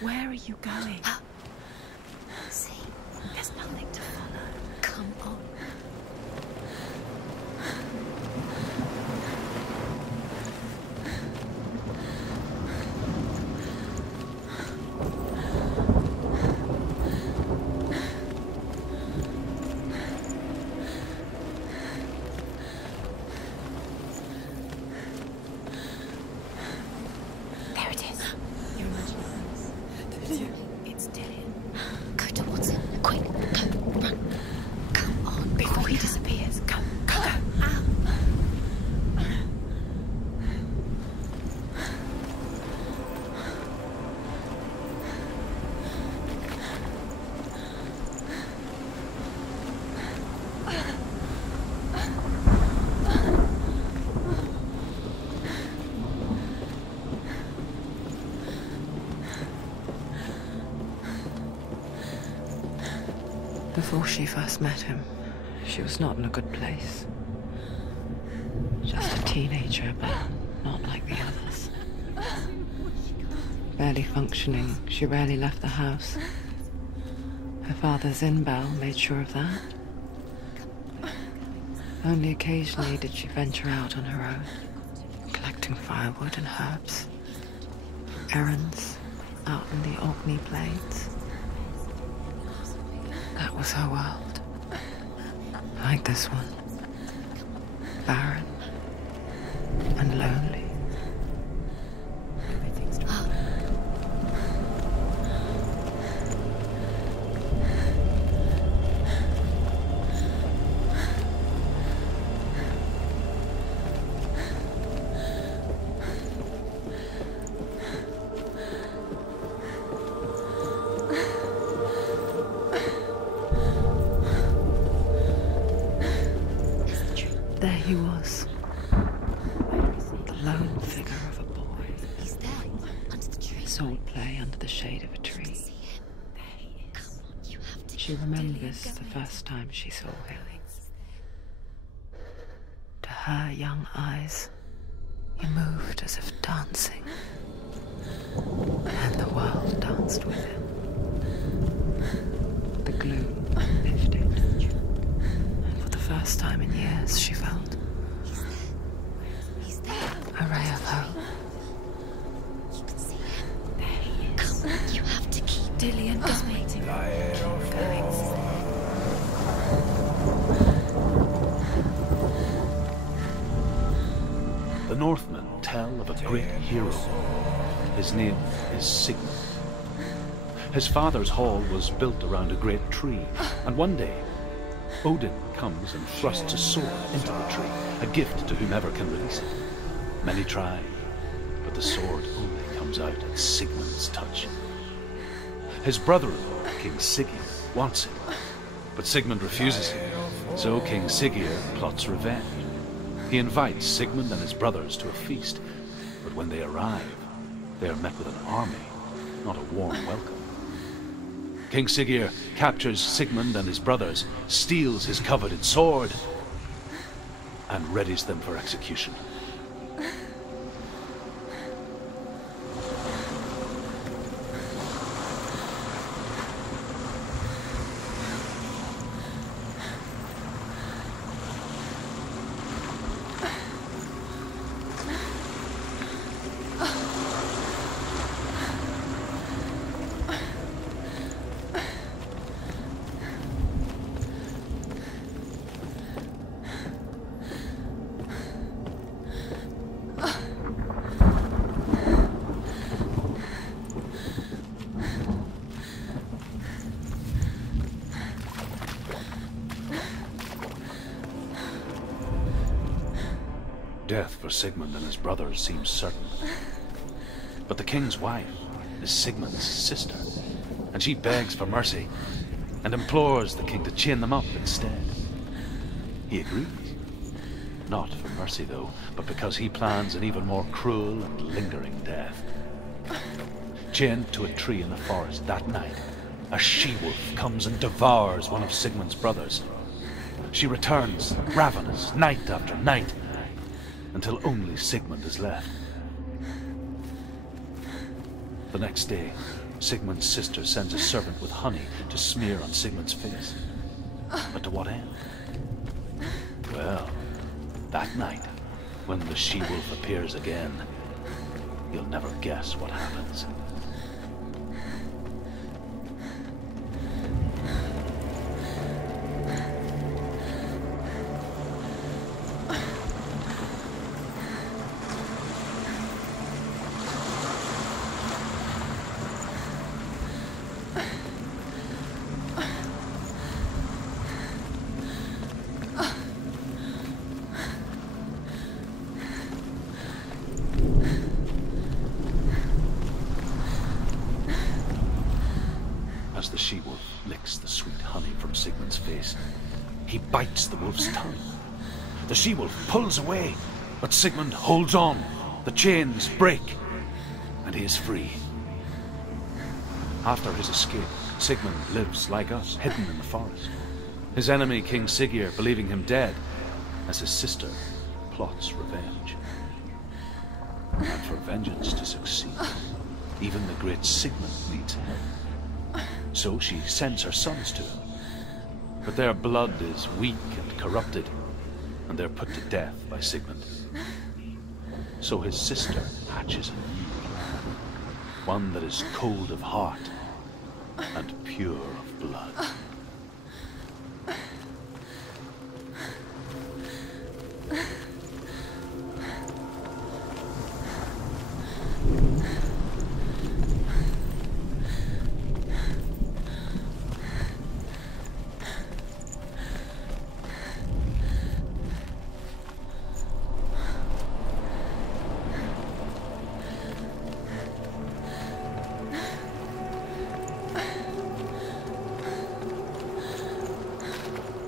Where are you going? See, There's nothing to follow. come on. There it is. Your imagination. It's Dillian. Go towards him. Quick, go, run. Come on, Before he disappears. Go, go, go. Ow. Before she first met him, she was not in a good place. Just a teenager, but not like the others. Barely functioning, she rarely left the house. Her father's in-bell made sure of that. Only occasionally did she venture out on her own, collecting firewood and herbs. Errands out in the Orkney Plains. That was her world. Like this one. Barren and lonely. There he was. The lone figure of a boy. He's there, under the tree. Sword play under the shade of a tree. See him. There he is. Come on, you have to. She remembers the first time she saw him. To her young eyes, he moved as if dancing. And the world danced with him. The gloom lifted. And for the first time in years, she felt He's there. a ray of hope. You can see him. There he is. Come on, you have to keep. Dillian is waiting. Keep going. The Northmen tell of a great hero. His name is Sigmund. His father's hall was built around a great tree, and one day, Odin comes and thrusts a sword into the tree, a gift to whomever can release it. Many try, but the sword only comes out at Sigmund's touch. His brother-in-law, King Siggeir, wants it, but Sigmund refuses him, so King Siggeir plots revenge. He invites Sigmund and his brothers to a feast, but when they arrive, they are met with an army, not a warm welcome. King Siggeir captures Sigmund and his brothers, steals his coveted sword, and readies them for execution. Death for Sigmund and his brothers seems certain. But the king's wife is Sigmund's sister, and she begs for mercy and implores the king to chain them up instead. He agrees. Not for mercy, though, but because he plans an even more cruel and lingering death. Chained to a tree in the forest that night, a she-wolf comes and devours one of Sigmund's brothers. She returns, ravenous, night after night, until only Sigmund is left. The next day, Sigmund's sister sends a servant with honey to smear on Sigmund's face. But to what end? Well, that night, when the she-wolf appears again, you'll never guess what happens. As the she-wolf licks the sweet honey from Sigmund's face, he bites the wolf's tongue. The she-wolf pulls away, but Sigmund holds on. The chains break, and he is free. After his escape, Sigmund lives like us, hidden in the forest. His enemy, King Siggeir, believing him dead, as his sister plots revenge. And for vengeance to succeed, even the great Sigmund needs help. So she sends her sons to him. But their blood is weak and corrupted, and they're put to death by Sigmund. So his sister hatches a new plan, one that is cold of heart and pure of blood.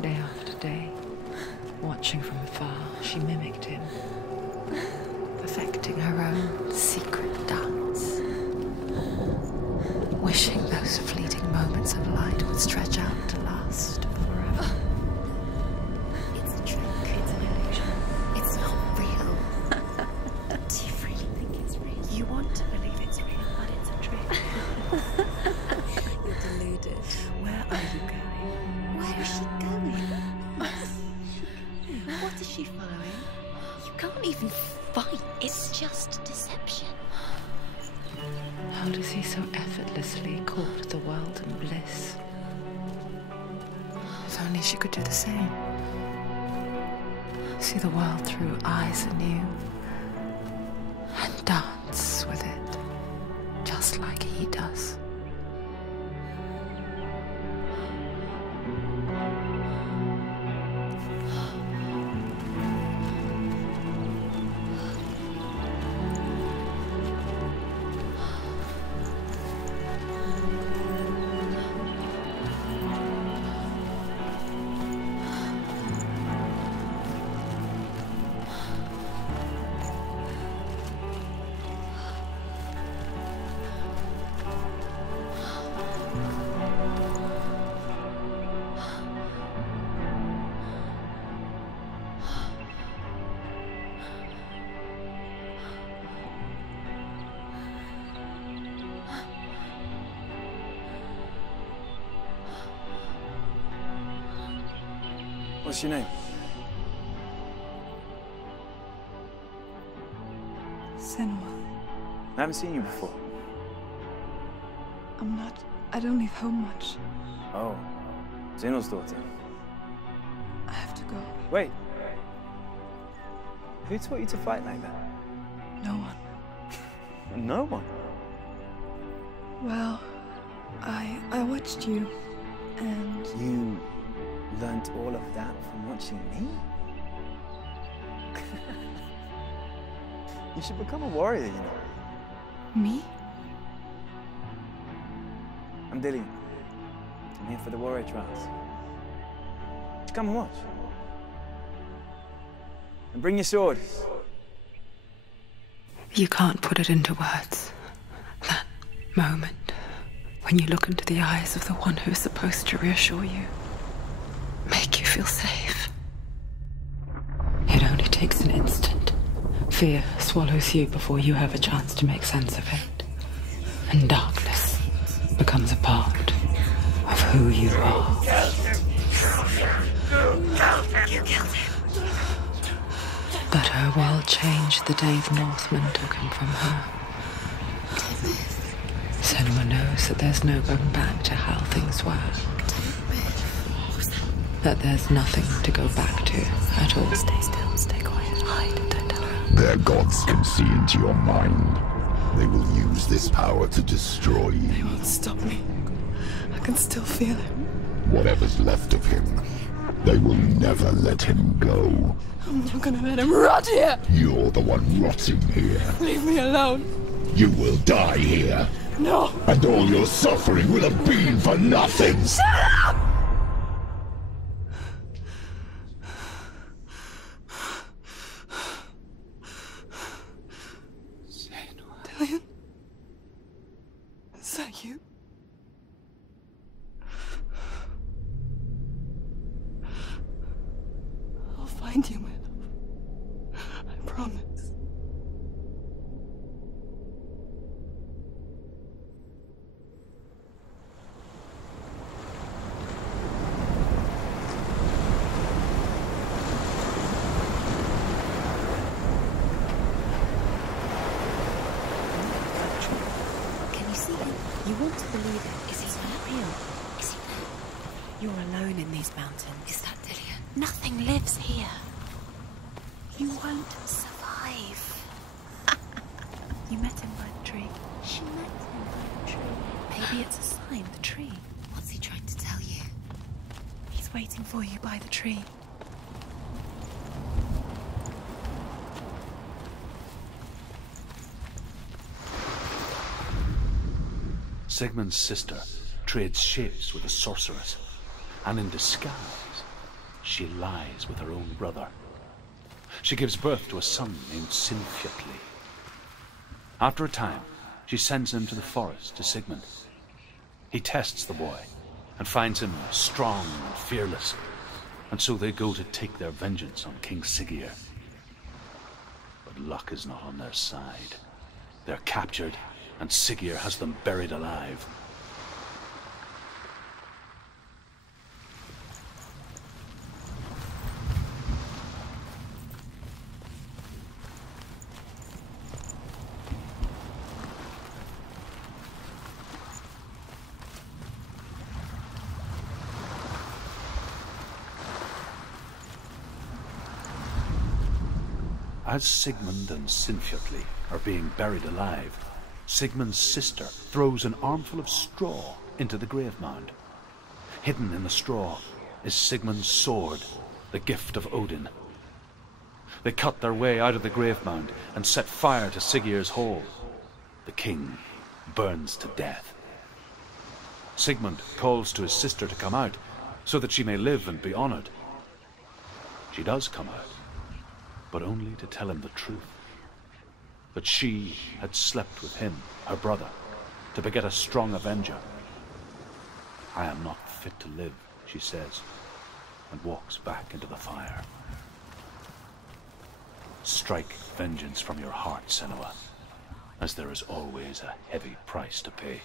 Day after day, watching from afar, she mimicked him, perfecting her own secret dance, wishing those fleeting moments of light would stretch out to last forever. It's a trick. It's an illusion. It's not real. Do you really think it's real? You want to believe it's real, but it's a trick. You're deluded. Where are you going? Where is she going? What is she following? You can't even fight. It's just deception. How does he so effortlessly court the world in bliss? If only she could do the same. See the world through eyes anew and dance with it, just like he does. What's your name? Senua. I haven't seen you before. I don't leave home much. Oh, Zeno's daughter. I have to go. Wait. Who taught you to fight like that? No one. No one. Well, I watched you, and You learnt all of that from watching me? You should become a warrior, you know. me? I'm Dillian. I'm here for the warrior trials. Just come and watch. And bring your sword. You can't put it into words. That moment when you look into the eyes of the one who is supposed to reassure you, make you feel safe. It only takes an instant. Fear swallows you before you have a chance to make sense of it. And darkness becomes a part of who you are. You killed him. But her world changed the day the Northmen took him from her. Senua knows that there's no going back to how things were. That there's nothing to go back to at all. Stay still, stay quiet, hide, don't tell her. Their gods can see into your mind. They will use this power to destroy you. They won't stop me. I can still feel him. Whatever's left of him, they will never let him go. I'm not gonna let him rot here! You're the one rotting here. Leave me alone! You will die here. No! And all your suffering will have been for nothing. Shut up! Dillion? Is that you? I'll find you, my love. I promise. Can you see him? You want to believe it. Is he not real? Is he there? You're alone in these mountains. Is that Dillion? Nothing lives here. You won't survive. You met him by the tree. She met him by the tree. Maybe it's a sign, the tree. What's he trying to tell you? He's waiting for you by the tree. Sigmund's sister trades shapes with a sorceress, and in disguise, she lies with her own brother. She gives birth to a son named Sinfjotli. After a time, she sends him to the forest to Sigmund. He tests the boy and finds him strong and fearless, and so they go to take their vengeance on King Siggeir. But luck is not on their side. They're captured, and Siggeir has them buried alive. As Sigmund and Sinfjotli are being buried alive, Sigmund's sister throws an armful of straw into the grave mound. Hidden in the straw is Sigmund's sword, the gift of Odin. They cut their way out of the grave mound and set fire to Siggeir's hall. The king burns to death. Sigmund calls to his sister to come out so that she may live and be honored. She does come out, but only to tell him the truth. That she had slept with him, her brother, to beget a strong avenger. I am not fit to live, she says, and walks back into the fire. Strike vengeance from your heart, Senua, as there is always a heavy price to pay.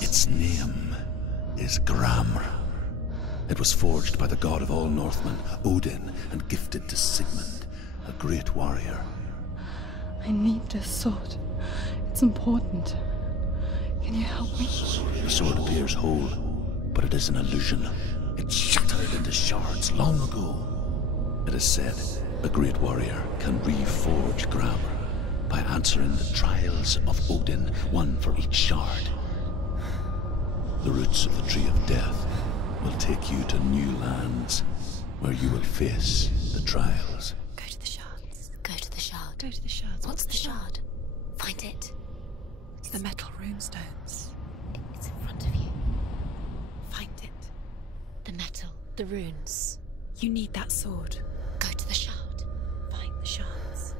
Its name is Gramr. It was forged by the god of all Northmen, Odin, and gifted to Sigmund, a great warrior. I need this sword. It's important. Can you help me? The sword appears whole, but it is an illusion. It shattered into shards long ago. It is said a great warrior can reforge grammar by answering the trials of Odin, one for each shard. The roots of the Tree of Death will take you to new lands where you will face the trials. Go to the shards. Go to the shard. Go to the shards. What's the shard? Find it. It's the metal runestones. It's in front of you. Find it. The metal. The runes. You need that sword. Go to the shard. Find the shards.